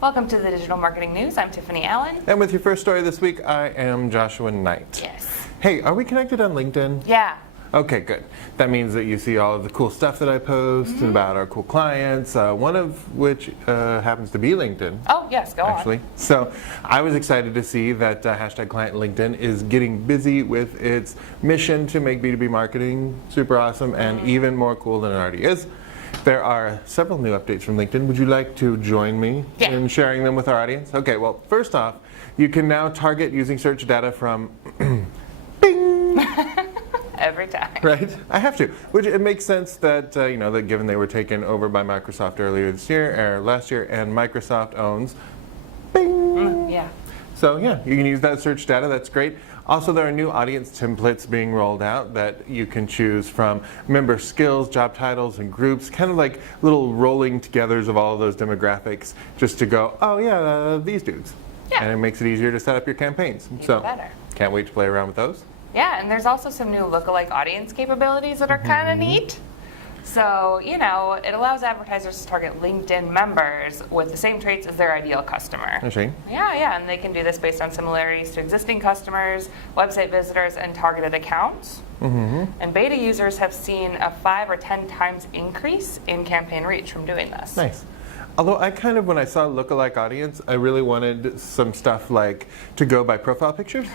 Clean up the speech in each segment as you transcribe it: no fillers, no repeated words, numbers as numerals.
Welcome to the Digital Marketing News. I'm Tiffani Allen. And with your first story this week, I am Joshua Nite. Yes. Hey, are we connected on LinkedIn? Yeah. Okay, good. That means that you see all of the cool stuff that I post about our cool clients, one of which happens to be LinkedIn. Oh, yes, go actually. on. So I was excited to see that hashtag client LinkedIn is getting busy with its mission to make B2B marketing super awesome and even more cool than it already is. There are several new updates from LinkedIn. Would you like to join me in sharing them with our audience? Okay, well, first off, you can now target using search data from Bing! Every time. Right? I have to. Which it makes sense that, that given they were taken over by Microsoft earlier this year, or last year, and Microsoft owns Bing! Yeah. So yeah, you can use that search data. That's great. Also, there are new audience templates being rolled out that you can choose from member skills, job titles, and groups, kind of like little rolling togethers of all of those demographics just to go, oh yeah, these dudes. Yeah. And it makes it easier to set up your campaigns. Even so better. Can't wait to play around with those. Yeah, and there's also some new lookalike audience capabilities that are kind of neat. So, it allows advertisers to target LinkedIn members with the same traits as their ideal customer. I see. Yeah, and they can do this based on similarities to existing customers, website visitors, and targeted accounts. And beta users have seen a 5 or 10 times increase in campaign reach from doing this. Nice. Although I when I saw lookalike audience, I really wanted some stuff like to go by profile pictures.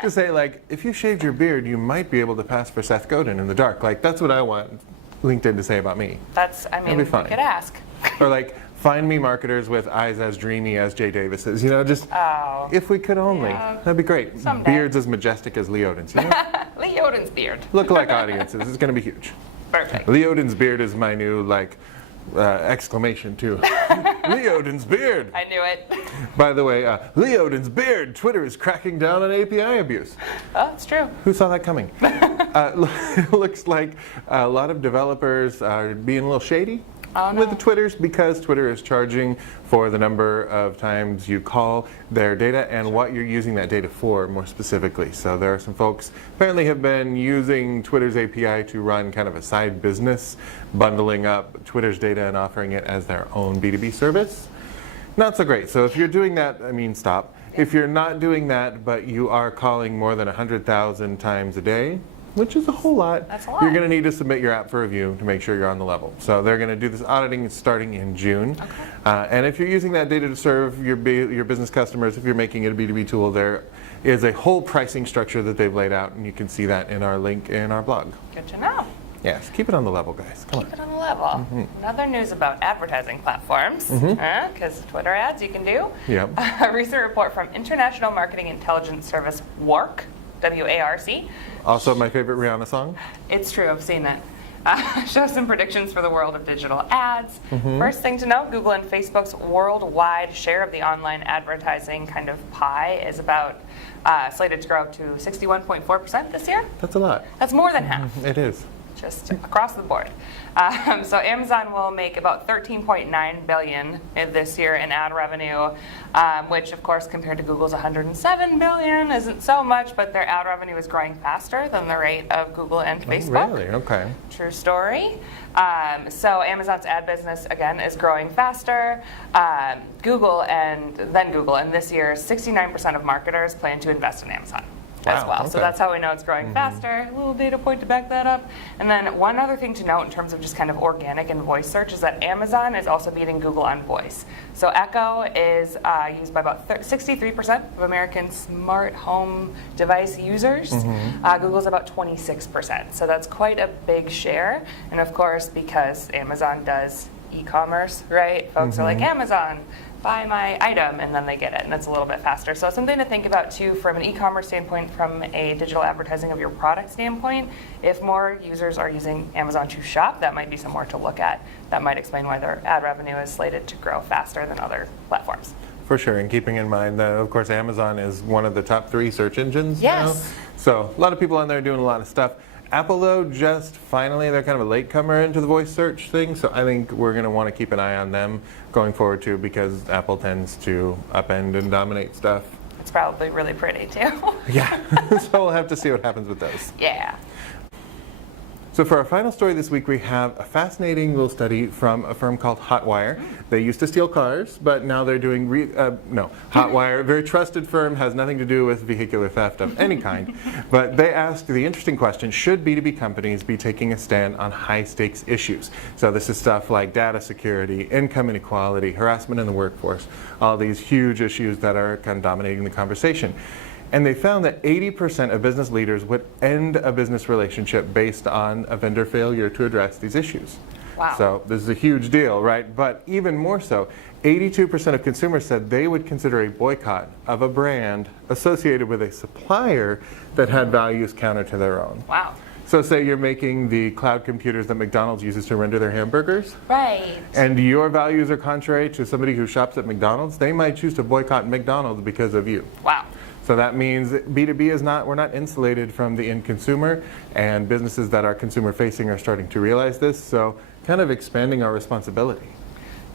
To say, like, if you shaved your beard, you might be able to pass for Seth Godin in the dark. Like, that's what I want LinkedIn to say about me. It'd be fine. You could ask. Or like, find me marketers with eyes as dreamy as Jay Davis's. If we could only. Yeah. That'd be great. Someday. Beards as majestic as Leodin's. Lee Odin's beard. Lookalike audiences. It's going to be huge. Perfect. Leodin's beard is my new, exclamation too. Leodin's beard. I knew it. By the way, Leodin's beard. Twitter is cracking down on API abuse. Oh, it's true. Who saw that coming? It looks like a lot of developers are being a little shady with the Twitters because Twitter is charging for the number of times you call their data and what you're using that data for more specifically. So there are some folks apparently have been using Twitter's API to run kind of a side business, bundling up Twitter's data and offering it as their own B2B service. Not so great. So if you're doing that, stop. If you're not doing that, but you are calling more than 100,000 times a day, which is a whole lot. That's a lot. You're going to need to submit your app for review to make sure you're on the level. So they're going to do this auditing starting in June. Okay. And if you're using that data to serve your business customers, if you're making it a B2B tool, there is a whole pricing structure that they've laid out, and you can see that in our link in our blog. Good to know. Yes, keep it on the level, guys. Come Keep it on the level. Another news about advertising platforms, because Twitter ads you can do. Yep. A recent report from International Marketing Intelligence Service, WARC, W-A-R-C. Also my favorite Rihanna song. It's true, I've seen it. Shows some predictions for the world of digital ads. First thing to note, Google and Facebook's worldwide share of the online advertising kind of pie is about slated to grow to 61.4% this year. That's a lot. That's more than half. It is. Just across the board. So Amazon will make about $13.9 billion this year in ad revenue, which of course compared to Google's $107 billion isn't so much, but their ad revenue is growing faster than the rate of Google and Facebook. Oh, really? Okay. True story. So Amazon's ad business again is growing faster. Google, and this year 69% of marketers plan to invest in Amazon. As well. Okay. So that's how we know it's growing faster. A little data point to back that up. And then one other thing to note in terms of just kind of organic and voice search is that Amazon is also beating Google on voice. So Echo is used by about 63% of American smart home device users. Google's about 26%. So that's quite a big share. And of course, because Amazon does e-commerce, right? Folks are like, Amazon, buy my item, and then they get it, and it's a little bit faster. So something to think about too from an e-commerce standpoint, from a digital advertising of your product standpoint. If more users are using Amazon to shop, that might be somewhere to look at. That might explain why their ad revenue is slated to grow faster than other platforms. For sure, and keeping in mind that, of course, Amazon is one of the top 3 search engines now. So a lot of people on there doing a lot of stuff. Apple, though, just finally, they're kind of a latecomer into the voice search thing, so I think we're going to want to keep an eye on them going forward, too, because Apple tends to upend and dominate stuff. It's probably really pretty, too. Yeah, so we'll have to see what happens with those. Yeah. So So for our final story this week, we have a fascinating little study from a firm called Hotwire. They used to steal cars, but now they're doing, Hotwire, a very trusted firm, has nothing to do with vehicular theft of any kind. But they asked the interesting question, should B2B companies be taking a stand on high stakes issues? So this is stuff like data security, income inequality, harassment in the workforce, all these huge issues that are kind of dominating the conversation. And they found that 80% of business leaders would end a business relationship based on a vendor failure to address these issues. Wow. So this is a huge deal, right? But even more so, 82% of consumers said they would consider a boycott of a brand associated with a supplier that had values counter to their own. Wow. So say you're making the cloud computers that McDonald's uses to render their hamburgers. Right. And your values are contrary to somebody who shops at McDonald's, they might choose to boycott McDonald's because of you. Wow. So that means B2B is not, we're not insulated from the end consumer, and businesses that are consumer facing are starting to realize this, so kind of expanding our responsibility.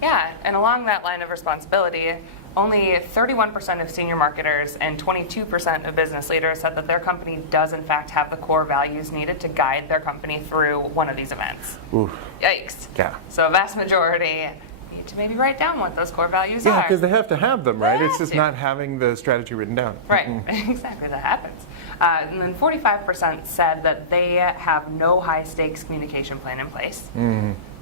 Yeah, and along that line of responsibility, only 31% of senior marketers and 22% of business leaders said that their company does in fact have the core values needed to guide their company through one of these events. Ooh. Yikes. Yeah. So a vast majority need to maybe write down what those core values are. Yeah, because they have to have them, right? They It's have just to. not having the strategy written down. Right, exactly, that happens. And then 45% said that they have no high stakes communication plan in place.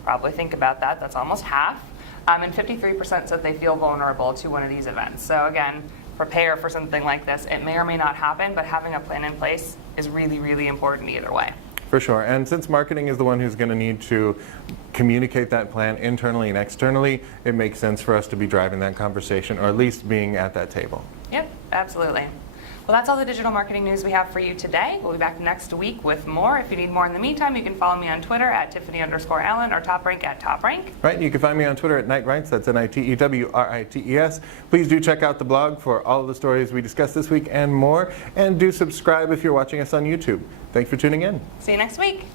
Probably think about that, that's almost half. And 53% said they feel vulnerable to one of these events. So again, prepare for something like this. It may or may not happen, but having a plan in place is really, really important either way. For sure, and since marketing is the one who's going to need to communicate that plan internally and externally, it makes sense for us to be driving that conversation, or at least being at that table. Yep, absolutely. Well, that's all the digital marketing news we have for you today. We'll be back next week with more. If you need more in the meantime, you can follow me on Twitter at Tiffani_Allen or TopRank at TopRank. Right, you can find me on Twitter at Nitewrites, that's Nitewrites. Please do check out the blog for all of the stories we discussed this week and more, and do subscribe if you're watching us on YouTube. Thanks for tuning in. See you next week.